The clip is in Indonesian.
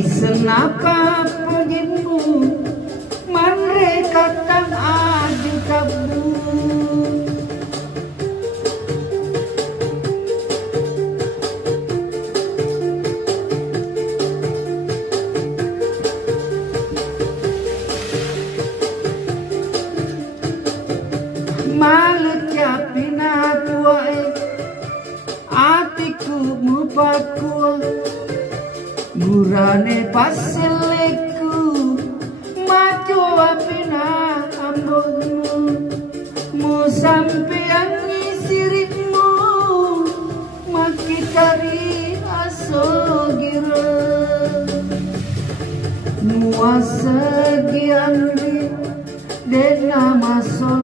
senapa pergimu mereka kan adu kabu malut capina tuai atiku mupakul murane paseleku maju apina ambonmu mu sampean sirikmu makitari asogira muasa giangri dena masol